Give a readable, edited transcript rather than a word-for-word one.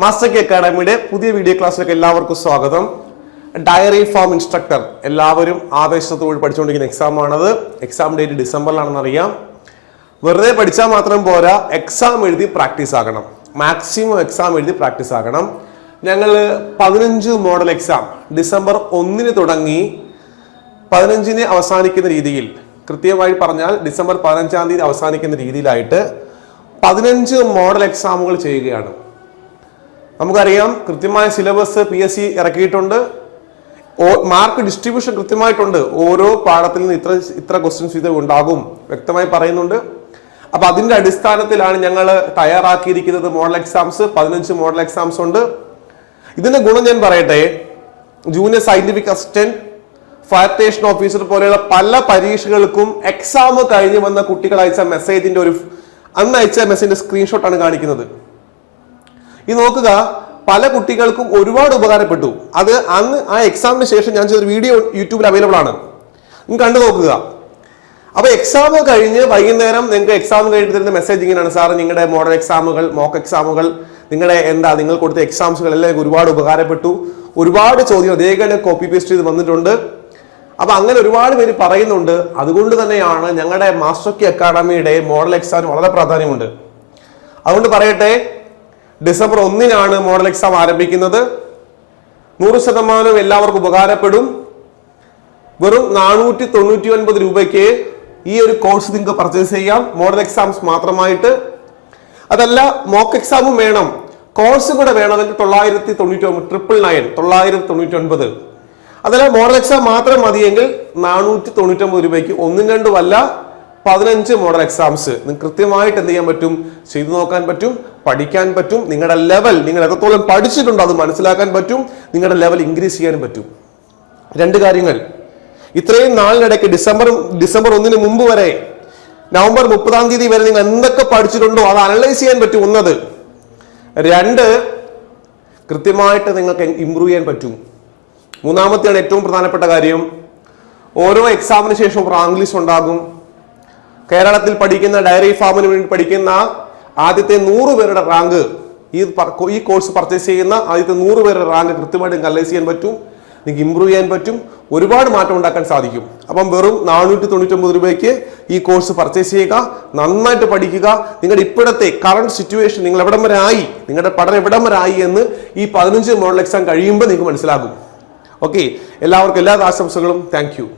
Master K അക്കാഡമിയുടെ പുതിയ video ക്ലാസ്സിലേക്ക് എല്ലാവർക്കും സ്വാഗതം. ഡയറി ഫോം ഇൻസ്ട്രക്ടർ എല്ലാവരും ആവേശത്തോടെ പഠിച്ചുകൊണ്ടിരിക്കുന്ന എക്സാമാണത്. എക്സാം ഡേറ്റ് ഡിസംബറിലാണെന്ന് അറിയാം. വെറുതെ പഠിച്ചാൽ മാത്രം പോരാ, എക്സാം എഴുതി പ്രാക്ടീസ് ആകണം. മാക്സിമം എക്സാം എഴുതി പ്രാക്ടീസ് ആകണം. ഞങ്ങൾ 15 മോഡൽ എക്സാം ഡിസംബർ 1 തുടങ്ങി 15 അവസാനിക്കുന്ന രീതിയിൽ, കൃത്യമായി പറഞ്ഞാൽ ഡിസംബർ 15 തീയതി അവസാനിക്കുന്ന രീതിയിലായിട്ട് 15 മോഡൽ എക്സാമുകൾ ചെയ്യുകയാണ്. നമുക്കറിയാം, കൃത്യമായ സിലബസ് PSC ഇറക്കിയിട്ടുണ്ട്. മാർക്ക് ഡിസ്ട്രിബ്യൂഷൻ കൃത്യമായിട്ടുണ്ട്. ഓരോ പാഠത്തിൽ നിന്ന് ഇത്ര ക്വസ്റ്റ്യൻസ് ഇത് ഉണ്ടാകും വ്യക്തമായി പറയുന്നുണ്ട്. അപ്പൊ അതിന്റെ അടിസ്ഥാനത്തിലാണ് ഞങ്ങൾ തയ്യാറാക്കിയിരിക്കുന്നത് മോഡൽ എക്സാംസ്. 15 മോഡൽ എക്സാംസ് ഉണ്ട്. ഇതിന്റെ ഗുണം ഞാൻ പറയട്ടെ. Junior scientific assistant, fire station officer പോലെയുള്ള പല പരീക്ഷകൾക്കും എക്സാം കഴിഞ്ഞ് വന്ന കുട്ടികൾ അയച്ച മെസ്സേജിന്റെ അന്ന് അയച്ച മെസ്സേജിന്റെ സ്ക്രീൻഷോട്ടാണ് കാണിക്കുന്നത്. ഈ നോക്കുക, പല കുട്ടികൾക്കും ഒരുപാട് ഉപകാരപ്പെട്ടു. അത് അന്ന് ആ എക്സാമിന് ശേഷം ഞാൻ ചെയ്തൊരു വീഡിയോ യൂട്യൂബിൽ അവൈലബിൾ ആണ്, നിങ്ങൾ കണ്ടു നോക്കുക. അപ്പൊ എക്സാം കഴിഞ്ഞ് വൈകുന്നേരം നിങ്ങൾക്ക് എക്സാം കഴിഞ്ഞിട്ട് തരുന്ന മെസ്സേജ് ഇങ്ങനെയാണ്: സാർ, നിങ്ങളുടെ മോഡൽ എക്സാമുകൾ, മോക്ക് എക്സാമുകൾ, നിങ്ങൾ കൊടുത്ത എക്സാംസുകൾ എല്ലാം ഒരുപാട് ഉപകാരപ്പെട്ടു. ഒരുപാട് ചോദ്യം അതേപോലെ കോപ്പി പേസ്റ്റ് ചെയ്ത് വന്നിട്ടുണ്ട്. അപ്പൊ അങ്ങനെ ഒരുപാട് പേര് പറയുന്നുണ്ട്. അതുകൊണ്ട് തന്നെയാണ് ഞങ്ങളുടെ മാസ്റ്റർ കെ അക്കാഡമിയുടെ മോഡൽ എക്സാമിന് വളരെ പ്രാധാന്യമുണ്ട്. അതുകൊണ്ട് പറയട്ടെ, ഡിസംബർ 1 മോഡൽ എക്സാം ആരംഭിക്കുന്നത്. 100% എല്ലാവർക്കും ഉപകാരപ്പെടും. വെറും 499 രൂപയ്ക്ക് ഈ ഒരു കോഴ്സ് നിങ്ങൾക്ക് പർച്ചേസ് ചെയ്യാം, മോഡൽ എക്സാംസ് മാത്രമായിട്ട്. അതല്ല, മോക്ക് എക്സാമും വേണം, കോഴ്സും കൂടെ വേണമെങ്കിൽ 999. അതല്ല, മോഡൽ എക്സാം മാത്രം മതിയെങ്കിൽ 499 രൂപയ്ക്ക് 1-2 അല്ല 15 മോഡൽ എക്സാംസ് നിങ്ങൾക്ക് കൃത്യമായിട്ട് എന്ത് ചെയ്യാൻ പറ്റും? ചെയ്തു നോക്കാൻ പറ്റും, പഠിക്കാൻ പറ്റും. നിങ്ങളുടെ ലെവൽ, നിങ്ങൾ എത്രത്തോളം പഠിച്ചിട്ടുണ്ടോ അത് മനസ്സിലാക്കാൻ പറ്റും. നിങ്ങളുടെ ലെവൽ ഇൻക്രീസ് ചെയ്യാനും പറ്റും. 2 കാര്യങ്ങൾ. ഇത്രയും നാളിനിടയ്ക്ക് ഡിസംബർ 1 മുമ്പ് വരെ, നവംബർ 30 തീയതി വരെ നിങ്ങൾ എന്തൊക്കെ പഠിച്ചിട്ടുണ്ടോ അത് അനലൈസ് ചെയ്യാൻ പറ്റും. 1. 2, കൃത്യമായിട്ട് നിങ്ങൾക്ക് ഇംപ്രൂവ് ചെയ്യാൻ പറ്റും. 3-ാമത്തെയാണ് ഏറ്റവും പ്രധാനപ്പെട്ട കാര്യം. ഓരോ എക്സാമിന് ശേഷം റാങ്ക് ലിസ്റ്റ് ഉണ്ടാകും. കേരളത്തിൽ പഠിക്കുന്ന ഡയറി ഫാമിന് വേണ്ടി പഠിക്കുന്ന ആദ്യത്തെ 100 പേരുടെ റാങ്ക്, ഈ കോഴ്സ് പർച്ചേസ് ചെയ്യുന്ന ആദ്യത്തെ 100 പേരുടെ റാങ്ക് കൃത്യമായിട്ട് നിങ്ങൾക്ക് അനലൈസ് ചെയ്യാൻ പറ്റും. നിങ്ങൾക്ക് ഇംപ്രൂവ് ചെയ്യാൻ പറ്റും. ഒരുപാട് മാറ്റം ഉണ്ടാക്കാൻ സാധിക്കും. അപ്പം വെറും 499 രൂപയ്ക്ക് ഈ കോഴ്സ് പർച്ചേസ് ചെയ്യുക. നന്നായിട്ട് പഠിക്കുക. നിങ്ങളുടെ ഇപ്പോഴത്തെ കറണ്ട് സിറ്റുവേഷൻ, നിങ്ങൾ എവിടം വരെ ആയി, നിങ്ങളുടെ പഠനം എവിടം വരെ ആയി എന്ന് ഈ 15 മോഡൽ എക്സാം കഴിയുമ്പോൾ നിങ്ങൾക്ക് മനസ്സിലാകും. ഓക്കെ, എല്ലാവർക്കും എല്ലാ ആശംസകളും. Thank you.